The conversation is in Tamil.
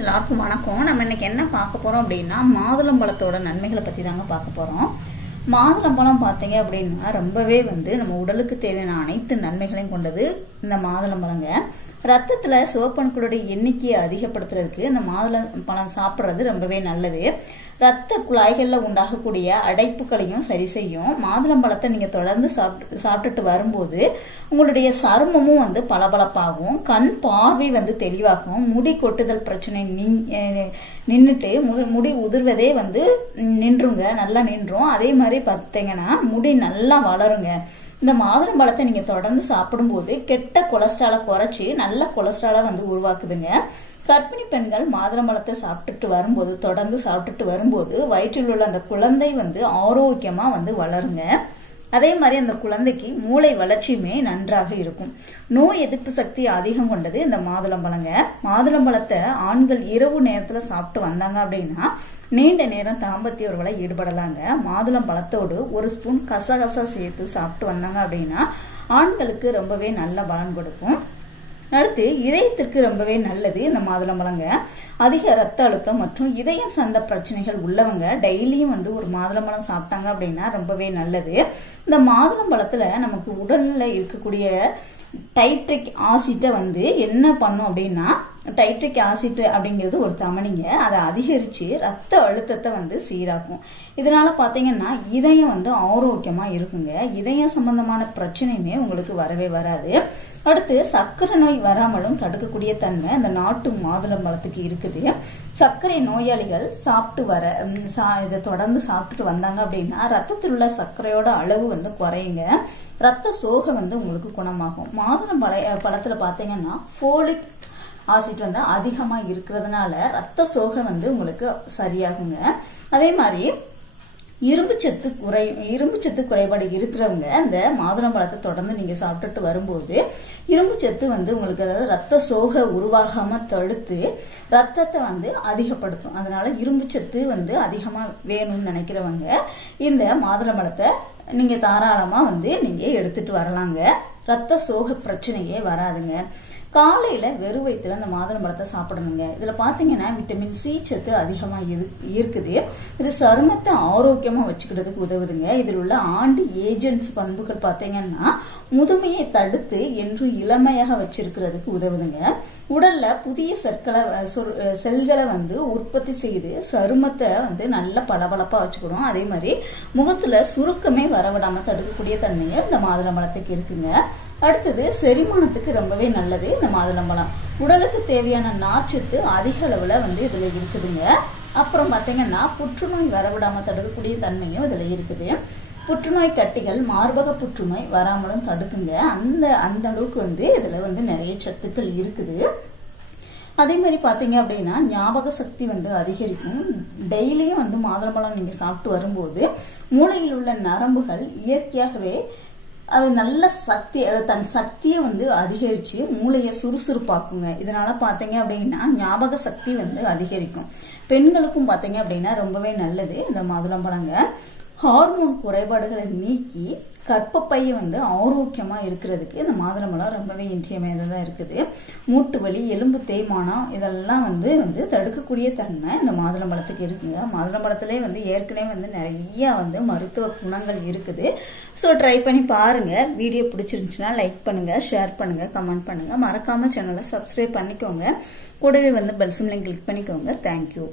எல்லாருக்கும் வணக்கம். நம்ம இன்னைக்கு என்ன பார்க்க போறோம் அப்படின்னா மாதுளம்பழத்தோட நன்மைகளை பத்தி தாங்க பார்க்க போறோம். மாதுளம்பழம் பார்த்தீங்க அப்படின்னா ரொம்பவே நம்ம உடலுக்கு தேவையான அனைத்து நன்மைகளையும் கொண்டது இந்த மாதுளம்பழங்க. ரத்தத்துல சிவப்பணுக்களுடைய எண்ணிக்கையை அதிகப்படுத்துறதுக்கு இந்த மாதுளம்பழம் சாப்பிட்றது ரொம்பவே நல்லது. ரத்த குழாய்கள்ல உண்டாகக்கூடிய அடைப்புகளையும் சரி செய்யும். மாதுளம்பழத்தை நீங்க தொடர்ந்து சாப்பிட்டுட்டு வரும்போது உங்களுடைய சருமமும் பளபளப்பாகும், கண் பார்வை தெளிவாகும், முடி கொட்டுதல் பிரச்சனை நின்றுட்டு முடி உதிர்வதே நின்றுங்க, நல்லா நின்றும். அதே மாதிரி பார்த்தீங்கன்னா முடி நல்லா வளருங்க. இந்த மாதுளம்பழத்தை நீங்க தொடர்ந்து சாப்பிடும்போது கெட்ட கொலஸ்ட்ராலை குறைச்சி நல்ல கொலஸ்ட்ராலை உருவாக்குதுங்க. கர்ப்பிணி பெண்கள் மாதுளம்பழத்தை தொடர்ந்து சாப்பிட்டுட்டு வரும்போது வயிற்றில் உள்ள அந்த குழந்தை ஆரோக்கியமா வளருங்க. அதே மாதிரி அந்த குழந்தைக்கு மூளை வளர்ச்சியுமே நன்றாக இருக்கும். நோய் எதிர்ப்பு சக்தி அதிகம் கொண்டது இந்த மாதுளம்பழங்க. மாதுளம்பழத்தை ஆண்கள் இரவு நேரத்துல சாப்பிட்டு வந்தாங்க அப்படின்னா நீண்ட நேரம் தாம்பத்திய உறவுல ஈடுபடலாங்க. மாதுளம்பழத்தோடு ஒரு ஸ்பூன் கசகசா சேர்த்து சாப்பிட்டு வந்தாங்க அப்படின்னா ஆண்களுக்கு ரொம்பவே நல்ல பலன் கொடுக்கும். அடுத்து இதயத்திற்கு ரொம்பவே நல்லது இந்த மாதுளம்பழங்க. அதிக ரத்த அழுத்தம் மற்றும் இதயம் சார்ந்த பிரச்சனைகள் உள்ளவங்க டெய்லியும் ஒரு மாதுளம்பழம் சாப்பிட்டாங்க அப்படின்னா ரொம்பவே நல்லது. இந்த மாதுளம்பழத்துல நமக்கு உடல்ல இருக்கக்கூடிய டைட்ரிக் ஆசிட்டை என்ன பண்ணும் அப்படின்னா, டைட்ரிக் ஆசிட் அப்படிங்கிறது ஒரு தமனிங்க. அதை அதிகரிச்சு ரத்த அழுத்தத்தை சீராக்கும். இதனால பாத்தீங்கன்னா இதயம் ஆரோக்கியமா இருக்குங்க. இதயம் சம்பந்தமான பிரச்சனையுமே உங்களுக்கு வரவே வராது. அடுத்து சர்க்கரை நோய் வராமலும் தடுக்கக்கூடிய தன்மை இந்த நாட்டு மாதுளம்பழத்துக்கு இருக்குது. சர்க்கரை நோயாளிகள் இதை தொடர்ந்து சாப்பிட்டுட்டு வந்தாங்க அப்படின்னா ரத்தத்தில் உள்ள சர்க்கரையோட அளவு குறையுங்க. ரத்த சோகை உங்களுக்கு குணமாகும். பழத்துல பாத்தீங்கன்னா ஃபோலிக் ஆசிட் அதிகமா இருக்கிறதுனால ரத்த சோகை உங்களுக்கு சரியாகுங்க. அதே மாதிரி இரும்பு சத்து குறைபாடு இருக்கிறவங்க இந்த மாதுளம்பழத்தை தொடர்ந்து நீங்க சாப்பிட்டுட்டு வரும்போது இரும்பு சத்து உங்களுக்கு அதாவது ரத்த சோகை உருவாகாம தடுத்து ரத்தத்தை அதிகப்படுத்தும். அதனால இரும்பு சத்து அதிகமா வேணும்னு நினைக்கிறவங்க இந்த மாதுளம்பழத்தை நீங்க தாராளமா நீங்க எடுத்துட்டு வரலாங்க. ரத்த சோகை பிரச்சனையே வராதுங்க. காலையில வெறும் வயிற்றுல இந்த மாதுளம்பழத்தை சாப்பிடணுங்க. இதுல பாத்தீங்கன்னா விட்டமின் சி சத்து அதிகமா இருக்குது. இது சருமத்தை ஆரோக்கியமா வச்சுக்கிறதுக்கு உதவுதுங்க. இதில் உள்ள ஆன்டி ஏஜென்ட்ஸ் பண்புகள் பாத்தீங்கன்னா முதுமையை தடுத்து என்றும் இளமையாக வச்சிருக்கிறதுக்கு உதவுதுங்க. உடல்ல புதிய செல்களை உற்பத்தி செய்து சருமத்தை நல்ல பளபளப்பா வச்சுக்கணும். அதே மாதிரி முகத்துல சுருக்கமே வரவிடாம தடுக்கக்கூடிய தன்மையை இந்த மாதுளம்பழத்துக்கு இருக்குங்க. அடுத்தது செரிமானத்துக்கு ரொம்பவே நல்லது இந்த மாதுளம்பழம். உடலுக்கு தேவையான நார்ச்சத்து அதிக அளவுல இதுல இருக்குதுங்க. அப்புறம் பாத்தீங்கன்னா புற்றுநோய் வரவிடாம தடுக்கக்கூடிய தன்மையும் இதுல இருக்குது. புற்றுநோய் கட்டிகள் மார்பக புற்றுநோய் வராமலும் தடுக்குங்க. அந்த அளவுக்கு இதுல நிறைய சத்துக்கள் இருக்குது. அதே மாதிரி பாத்தீங்க அப்படின்னா ஞாபக சக்தி அதிகரிக்கும். டெய்லியும் மாதுளம்பழம் நீங்க சாப்பிட்டு வரும்போது மூளையில் உள்ள நரம்புகள் இயற்கையாகவே அது நல்ல சக்தி, தன் சக்தியை அதிகரிச்சு மூளையை சுறுசுறுப்பாக்குங்க. இதனால பாத்தீங்க அப்படின்னா ஞாபக சக்தி அதிகரிக்கும். பெண்களுக்கும் பாத்தீங்க அப்படின்னா ரொம்பவே நல்லது இந்த மாதுளம்பழங்க. ஹார்மோன் குறைபாடுகளை நீக்கி கர்ப்பப்பையை ஆரோக்கியமா இருக்கிறதுக்கு இந்த மாதுளம்பழம் ரொம்பவே இன்றியமையாததா இருக்குது. மூட்டு வலி, எலும்பு தேய்மானம் இதெல்லாம் தடுக்கக்கூடிய தன்மை இந்த மாதுளம்பழத்துக்கு இருக்குங்க. மாதுளம்பழத்திலே ஏற்கனவே நிறைய மருத்துவ குணங்கள் இருக்குது. ஸோ ட்ரை பண்ணி பாருங்க. வீடியோ பிடிச்சிருந்துச்சுன்னா லைக் பண்ணுங்க, ஷேர் பண்ணுங்க, கமெண்ட் பண்ணுங்க. மறக்காம சேனலை சப்ஸ்கிரைப் பண்ணிக்கோங்க. கூடவே பெல் சிம்லையும் கிளிக் பண்ணிக்கோங்க. தேங்க்யூ.